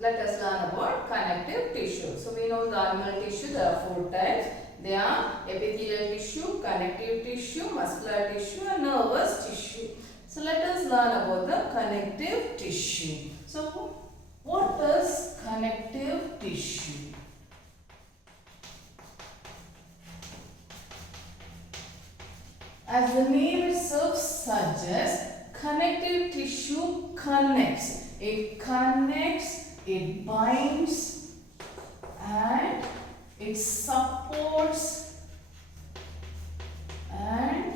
let us learn about connective tissue. So we know the animal tissue, there are 4 types. They are epithelial tissue, connective tissue, muscular tissue and nervous tissue. So let us learn about the connective tissue. So what is connective tissue? As the name itself suggests, connective tissue connects. It connects, it binds and it supports and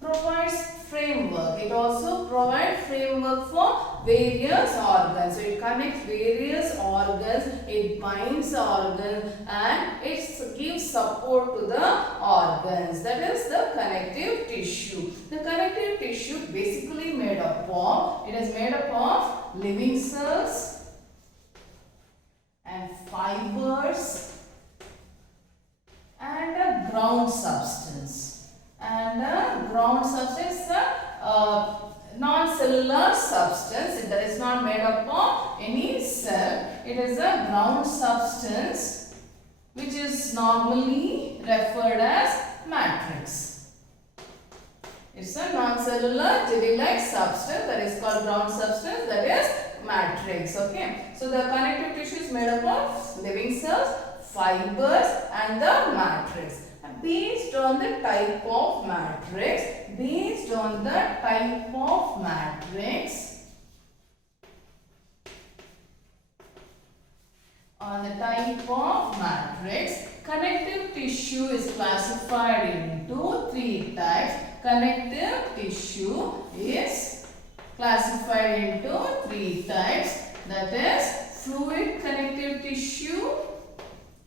provides framework. It also provides framework for various organs. So it connects various organs, it binds organs and it gives support to the organs. That is the connective tissue. The connective tissue basically made up of, it is made up of living cells and fibers and a ground substance. And a ground substance is a non-cellular substance that is not made up of any cell. It is a ground substance which is normally referred as matrix. It's a non-cellular jelly-like substance that is called ground substance, that is matrix. Okay. So the connective tissue is made up of living cells, fibers and the matrix. Based on the type of matrix, connective tissue is classified into 3 types. Connective tissue is classified into 3 types, that is fluid connective tissue,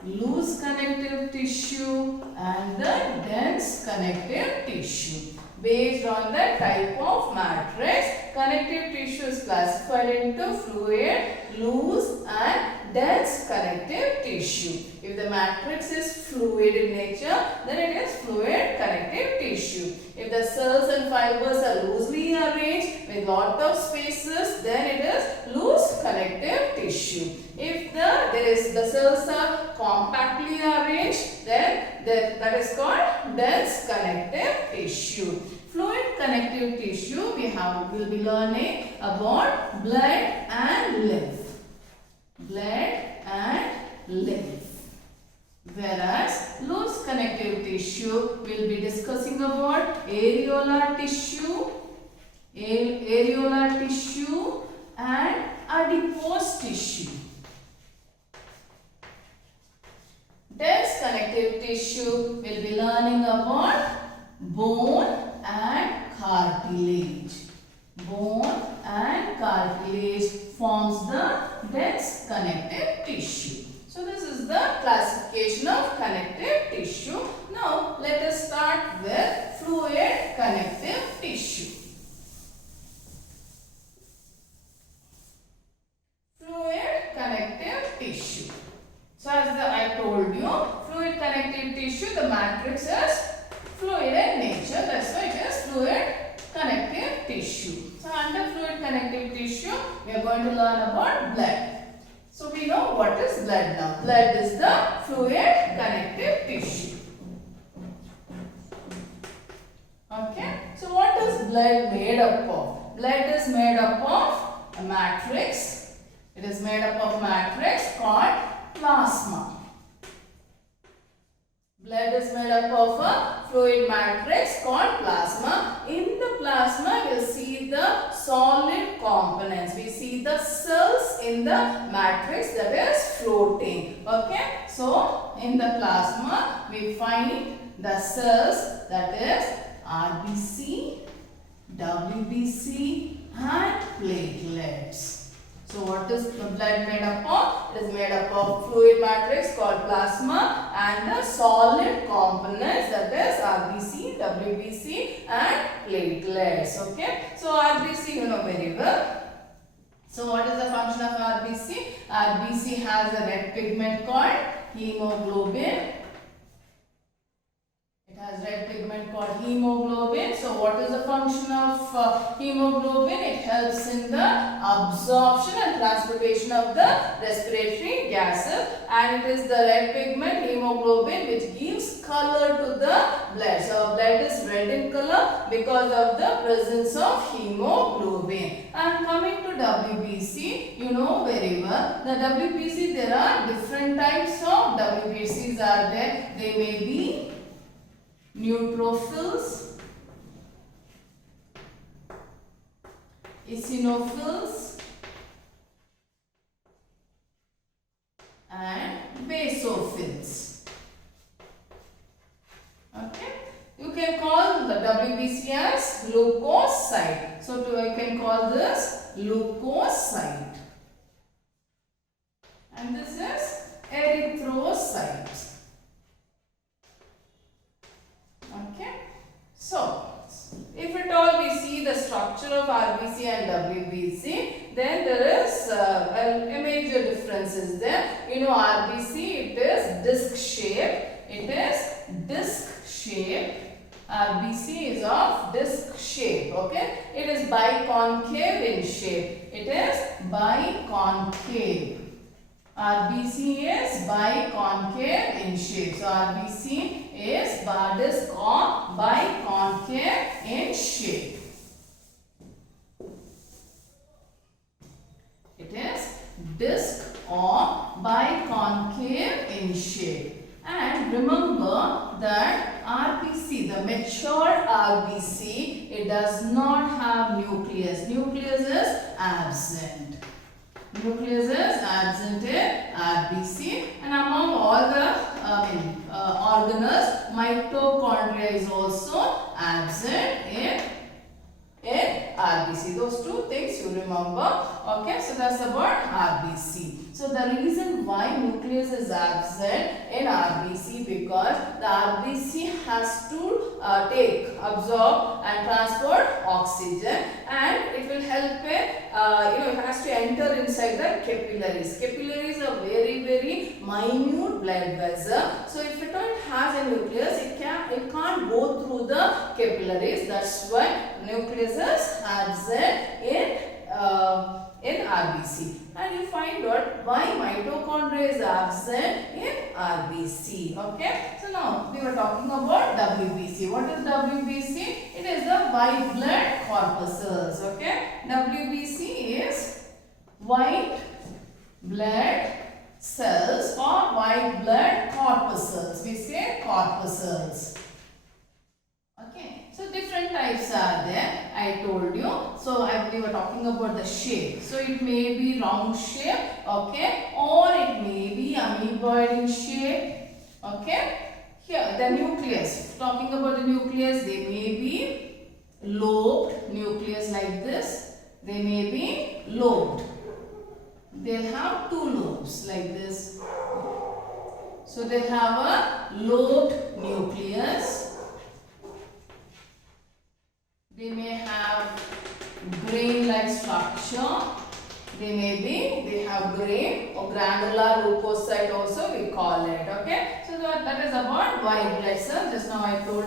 loose connective tissue and the dense connective tissue. Based on the type of matrix, connective tissue is classified into fluid, loose and dense connective tissue. If the matrix is fluid in nature, then it is fluid connective tissue. If the cells and fibers are loosely arranged with lot of spaces, then it is loose connective tissue. If the cells are compactly arranged, then that is called dense connective tissue. Fluid connective tissue, we'll be learning about blood and lymph. Whereas loose connective tissue, we'll be discussing about areolar tissue and adipose tissue. Dense connective tissue, we'll be learning about bone and cartilage. Bone and cartilage forms the dense connective tissue. So this is the classification of connective tissue. Now let us start with fluid connective tissue. Fluid connective tissue. So as I told you, fluid connective tissue, the matrix is fluid in nature. That's why it is fluid connective tissue. So under fluid connective tissue, we are going to learn about blood. So we know what is blood now. Blood is the fluid connective tissue. Okay. So what is blood made up of? Blood is made up of a matrix. It is made up of matrix called plasma. Blood is made up of a fluid matrix called plasma. In the plasma, we will see the solid components. We see the cells in the matrix that is floating. Okay. So, in the plasma, we find the cells that is RBC, WBC and platelets. So what is the blood made up of? It is made up of fluid matrix called plasma and the solid components, that is RBC, WBC and platelets. Okay. So RBC you know very well. So what is the function of RBC? RBC has a red pigment called hemoglobin. It has red pigment called hemoglobin. So what is the function of hemoglobin? It helps in the absorption and transportation of the respiratory gases, and it is the red pigment hemoglobin which gives color to the blood. So our blood is red in color because of the presence of hemoglobin. And coming to WBC, you know very well. The WBC, there are different types of WBCs are there. They may be neutrophils, eosinophils, and basophils. Okay, you can call the WBC as leukocyte. So I can call this leukocyte, and this is erythrocyte. Okay, so if at all we see the structure of RBC and WBC, then there is a major difference is there. You know, RBC, it is disc shape. It is disc shape. RBC is of disc shape. Okay, it is biconcave in shape. It is biconcave. RBC is biconcave in shape. So RBC is disc or biconcave in shape. It is disc or biconcave in shape. And remember that RBC, the mature RBC, it does not have nucleus. Nucleus is absent. Nucleus is absent in RBC, and among all the organelles, mitochondria is also absent in RBC. Those two things you remember. Okay, so that's about RBC. So the reason why nucleus is absent in RBC, because the RBC has to absorb and transport oxygen, and it will help it, it has to enter inside the capillaries. Capillaries are very, very minute blood vessel. So if it don't has a nucleus, it can't go through the capillaries. That's why nucleus is absent in RBC. And you find out why mitochondria is absent in RBC. Okay, so now we were talking about WBC. What is WBC? It is the white blood corpuscles. Okay, WBC is white blood cells or white blood corpuscles. We say corpuscles. Okay, so different types are there, I told you. So we were talking about the shape. So it may be round shape, okay, or it may be amoeboid in shape. Okay, here the nucleus. Talking about the nucleus, they may be lobed nucleus like this. They may be lobed. They'll have two lobes like this. So they'll have a lobed nucleus. They may have grain-like structure. They have grain or granular leukocyte also we call it. Okay. So that is about white blood cells. Just now I told